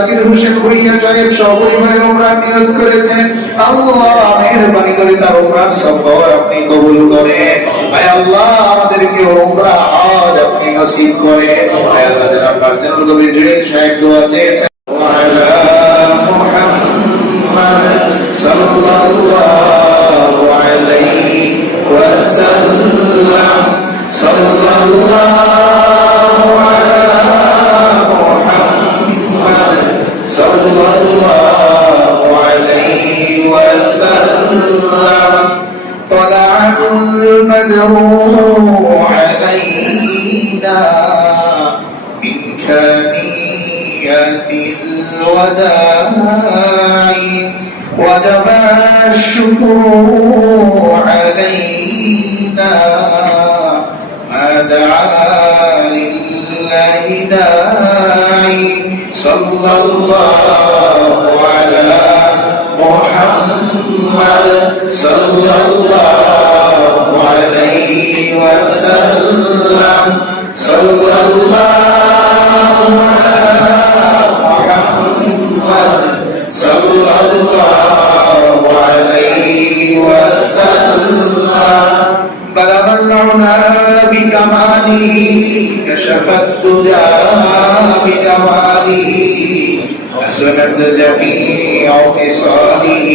জাকির হোসেন ভূঁইয়া সাহেব সপরিবারে উমরা নিয়ত করেছেন, আল্লাহ মেহেরবানি করে তার উমরার সফর আপনি কবুল করেন। আয় আল্লাহ আমাদেরকে উমরা হজ আপনি নসিব করেন। আয় আল্লাহ যারা ফারজানুল কবির জুয়েল সাহেব দোয়া চেয়েছেন, ওয়ালা মুহাম্মদ সাল্লাল্লাহু আলাইহি ওয়াসাল্লাম, সাল্লাল্লাহু আলা মুহাম্মদ সাল্লাল্লাহু আলাইহি ওয়াসাল্লাম। طلعَ البدر علينا من ثنيات الوداع وجب الشكر علينا ما دعا لله داعي صلى الله على محمد صلى الله عليه وسلم، صلى الله على محمد صلى الله عليه وسلم. بلغ العلا بكماله كشف الدجى بجماله حسنت جميع خصاله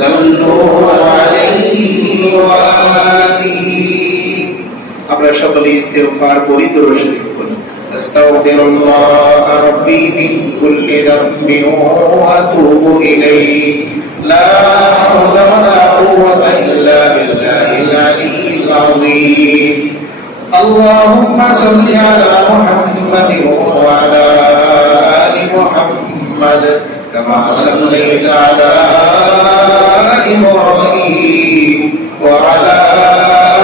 صلوا عليه وآله. আমরা সকলে ইস্তিগফার করি, দরুদ শরীফ পড়ি। আস্তাগফিরুল্লাহ রাব্বি মিন কুল্লি যামবিন ওয়া আতুবু ইলাইহি লা হাওলা ওয়ালা কুওয়াতা ইল্লা বিল্লাহিল আলিয়্যিল আযীম। আল্লাহুম্মা সাল্লি আলা মুহাম্মাদিন ওয়া আলা আলি মুহাম্মাদ কামা সাল্লাইতা আলা ইব্রাহিম ওয়া আলা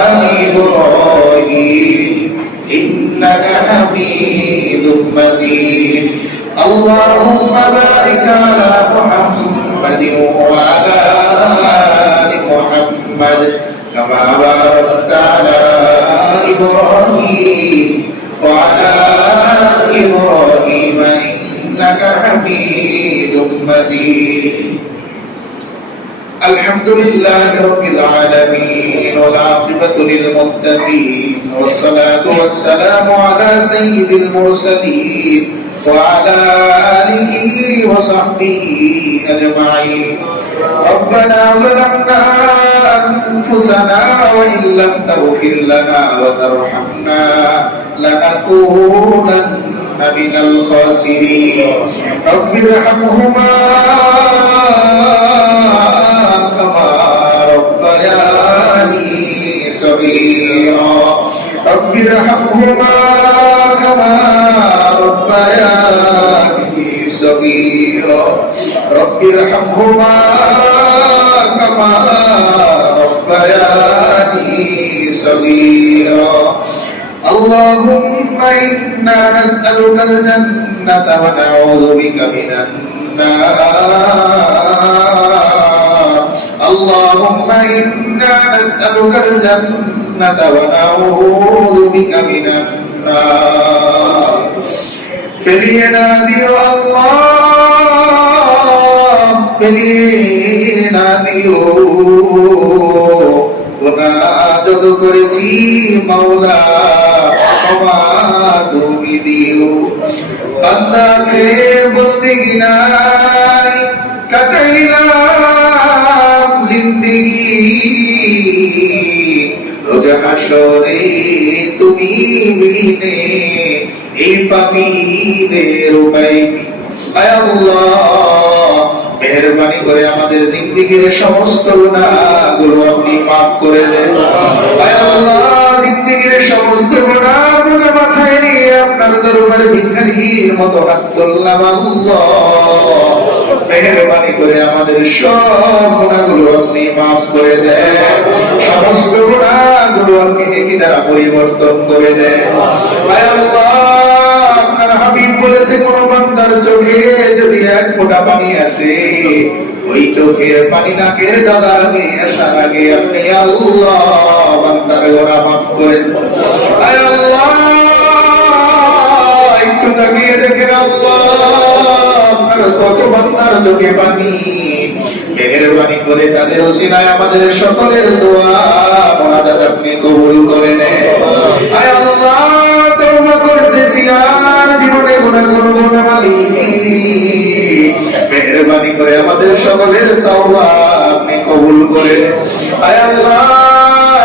আলি ইব্রাহিম ইন্নাকা হামিদুম মাজিদ। আল্লাহুম্মা বারিক আলা মুহাম্মাদিন ওয়া আলা আলি মুহাম্মাদ কামা বারাকতা আলা ইব্রাহিম ওয়া আলা আলি ইব্রাহিম ইন্নাকা হামিদুম মাজিদ। الحمد لله رب العالمين والعاقبة للمتقين والصلاة والسلام على سيد المرسلين وعلى آله وصحبه أجمعين. ربنا ظلمنا أنفسنا وإن لم تغفر لنا وترحمنا لنكونن من الخاسرين. رب ارحمهما كما ربياني صغيرا. رب ارحمهما كما ربياني صغيرا. رب ارحمهما كما ربياني صغيرا. اللهم إنا نسألك الجنة ونعوذ بك من النار. اللهم إنا نسألك الجنة ونعوذ بك من النار. فلينا দিও আল্লাহ, ফেলিনা দিও। গুনাহ যত করেছি মাওলা ক্ষমা তুমি দিও। বান্দা আছে বন্দেগি নাই, কাটাইলাম জিন্দেগি। রোজ হাসরে তুমি বিনে এই পাপীদের উপায় কি? আয় আল্লাহ মেহেরবানি করে আমাদের জিন্দেগির সমস্ত গুনাহগুলো আপনি মাফ করে দেন। আয় আল্লাহ জিন্দেগির সমস্ত গুনাহগুলো মাথায় নিয়ে আপনার দরবারে ভিখারির মতো হাত তুললাম। আল্লাহ মেহেরবানি করে আমাদের সব গুনাহগুলো আপনি মাফ করে দেন। সমস্ত গুনাহগুলো আপনি নেকি দ্বারা পরিবর্তন করে দেন। আয় আল্লাহ আপনার হাবিব বলেছে, কোন বান্দার চোখে যদি এক ফোঁটা পানি আসে, ওই চোখের পানি নাকের ডালা আগে আসার আগে আপনি আল্লাহ বান্দার গুনাহ মাফ করে দেন। আয় আল্লাহ একটু তাকিয়ে দেখেন, আল্লাহ আপনার কত বান্দার চোখে পানি, মেহেরবানি করে তাদের ওসিলায় আমাদের সকলের দোয়া মুনাজাত আপনি কবুল করে নেন। আয় আল্লাহ, তওবা করতেছি আর জীবনে গুনাহ করব না মালিক, মেহেরবানি করে আমাদের সকলের তওবা আপনি কবুল করে নেন। আয় আল্লাহ,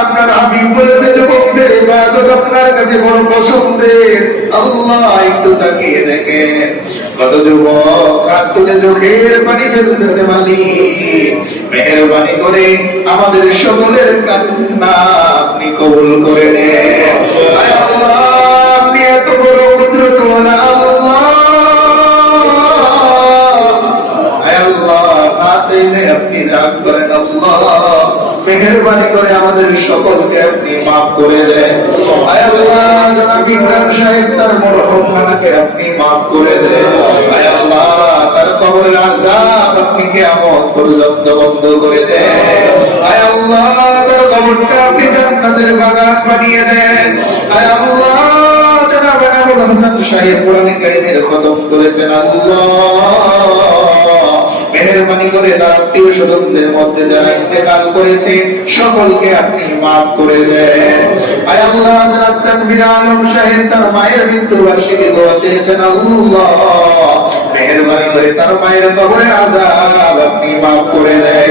আপনার হাবিব বলেছে যুবকদের ইবাদত আপনার কাছে বড় পছন্দের। আল্লাহ, একটু তাকিয়ে দেখেন কত যুবক হাত তুলে চোখের পানি ফেলতেছে মালিক, মেহেরবানি করে আমাদের সকলের কান্না আপনি কবুল করে নেন। আয় আল্লাহ, আপনি এত বড় কুদরতওয়ালা আল্লাহ, আয় আল্লাহ, না চাইলে আপনি রাগ করেন আল্লাহ, মেহেরবানি করে আমাদের সকলকে আপনি মাফ করে দেন। আয় আল্লাহ, জনাব ইমরান সাহেব তার মরহুম নানাকে আপনি মাফ করে দেন। আয় আল্লাহ, তার কবরের আযাব আপনি কিয়ামত পর্যন্ত বন্ধ করে দেন। আয় আল্লাহ, তার কবরটা আপনি জান্নাতের বাগান বানিয়ে দেন। আয় আল্লাহ, জনাব আবুল হাসান সাহেব কোরআনে কারীমের খতম করেছেন, আল্লাহ মেহেরবানি করে তার আত্মীয় স্বজনদের মধ্যে যারা ইন্তেকাল করেছে সকলকে আপনি মাফ করে দেন। আয় আল্লাহ, জনাব তানভীর আলম সাহেব তার মায়ের মৃত্যুবার্ষিকী দোয়া চেয়েছেন, আল্লাহ মেহেরবানি করে তার মায়ের কবরের আযাব আপনি মাফ করে দেন।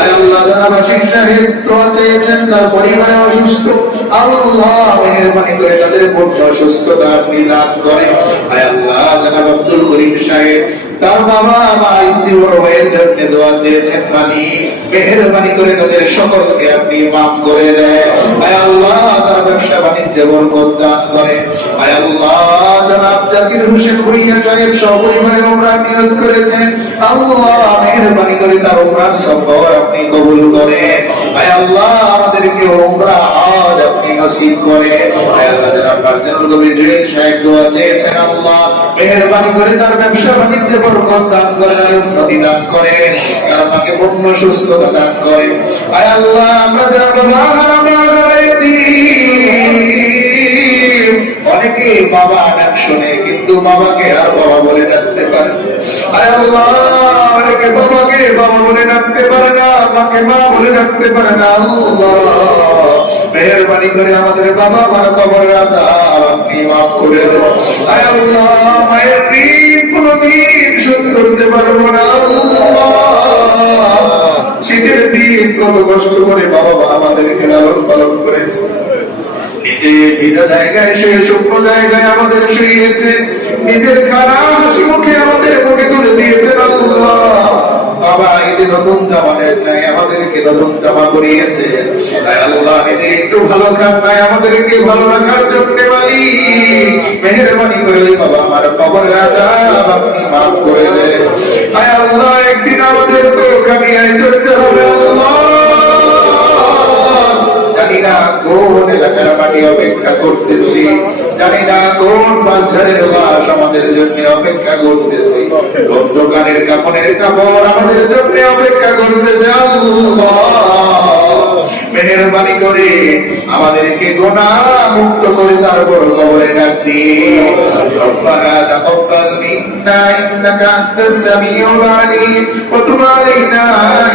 আয় আল্লাহ, জনাব আশিক সাহেব দোয়া চেয়েছেন, তার পরিবারে অসুস্থ, আল্লাহ মেহেরবানি করে তাদের পূর্ণ সুস্থতা আপনি দান করেন। আয় আল্লাহ, জনাব আব্দুল করিম সাহেব তার বাবা মা স্ত্রী বড় ভাইয়ের জন্য দোয়া দিয়েছেন, মালিক মেহেরবানি করে তাদের সকলকে আপনি মাফ করে দেন। আয় আল্লাহ, তার ব্যবসা বাণিজ্যে বরকত দান করেন। আয় আল্লাহ, জনাব জাকির হোসেন ভুইয়া সাহেব সপরিবারে উমরা নিয়ত করেছেন, আল্লাহ মেহেরবানি করে তার উমরার সফর আপনি কবুল করেন। আয় আল্লাহ, আমাদেরকে উমরা হজ আপনি নসিব করেন। আয় আল্লাহ, জনাব মার্জানুল কবির জহির সাহেব দোয়া চেয়েছেন, আল্লাহ মেহেরবানি করে তার ব্যবসা বাণিজ্যে বরকত দান করেন, উন্নতি দান করেন, তার মাকে পূর্ণ সুস্থতা দান করেন। আয় আল্লাহ, আমরা যারা বাবা অনেকে বাবা ডাক শোনে কিন্তু বাবাকে আর বাবা বলে ডাকতে পারে। আয় আল্লাহ, অনেকে বাবাকে বাবা বলে ডাকতে পারে না, মাকে মা বলে ডাকতে পারে না। আল্লাহ মেহেরবানি করে আমাদের বাবা মার কবরের আযাব আপনি মাফ করে দেন। আয় আল্লাহ, মায়ের ঋণ কোনদিন শোধ করতে পারবো না। আল্লাহ, শীতের দিন কত কষ্ট করে বাবা মা আমাদেরকে লালন পালন করেছে, নিজে ভিজা জায়গায় সে শুকনো জায়গায় আমাদের শুইয়েছে, নিজের খানা হাসি মুখে আমাদের মুখে তুলে দিয়েছেন। আল্লাহ, বাবা ঈদে নতুন জামা নেন নাই, আমাদেরকে নতুন জামা করিয়েছে। তাই আল্লাহ, ঈদে একটু ভালো খান নাই, আমাদেরকে ভালো রাখার জন্য মালিক মেহেরবানি করে ওই বাবা আমার কবরের আযাব আপনি মাফ করে দেন। আয় আল্লাহ, একদিন আমাদের তো কামিয়ায় চলতে হবে। আল্লাহ, জানি না কোন এলাকার মাটি অপেক্ষা করতেছি, জানি না কোন বাজারের বাস আমাদের জন্য অপেক্ষা করতেছি, কোন দোকানের কাপড়ের কাপড় আমাদের জন্য অপেক্ষা করতেছে। আল্লাহ মেহেরবানি করে আমাদেরকে গুনাহ মুক্ত করে তারপর কবরে ডাক দিন। রব্বানা তাকাব্বাল মিন্না ইন্নাকা আনতাস সামিউল আলিম ওয়া তুব আলাইনা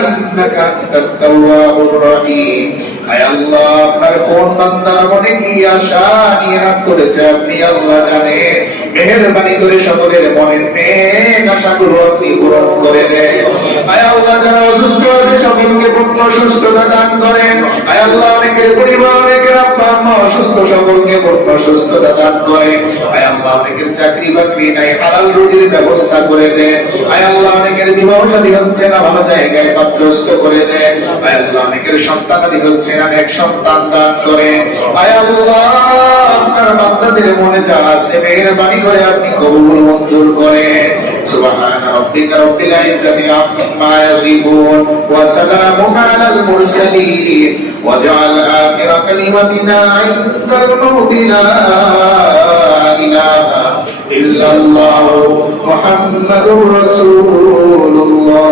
ইন্নাকা আনতাত তাওয়াবুর রহিম। আয় আল্লাহ, আপনার কোন বান্দার মনে কি আশা নিয়ে রাগ করেছে আপনি আল্লাহ জানেন, মেহেরবানি করে সকলের মনের নেক আশাগুলো আপনি পূরণ করে দেন। আয় আল্লাহ, যারা অসুস্থ আছে সকলকে পূর্ণ সুস্থতা দান করেন। আয় আল্লাহ, অনেকের পরিবার অনেকের আব্বা আম্মা অসুস্থ, সকলকে পূর্ণ সুস্থতা দান করেন। আয় আল্লাহ, অনেকের চাকরি বাকরি নাই, হালাল রুজির ব্যবস্থা করে দেন। আয় আল্লাহ, অনেকের বিবাহ শাদী হচ্ছে না, ভালো জায়গায় পাত্রস্থ করে দেন। আয় আল্লাহ, অনেকের সন্তানাদি হচ্ছে না, এক সন্তান দান করেন। আয় আল্লাহ, আপনার বান্দাদের মনে যা আছে মেহেরবানি করে আপনি কবুল মঞ্জুর করেন। সুবহান রাব্বিকা রাব্বিল ইজ্জাতি আম্মা ইয়াসিফুন ওয়া সালামুন আলাল মুরসালিন ওয়াজআল আখিরা কালিমাতিনা ইনদাল মাউতি লা ইলাহা ইল্লাল্লাহু মুহাম্মাদুর রাসূলুল্লাহ।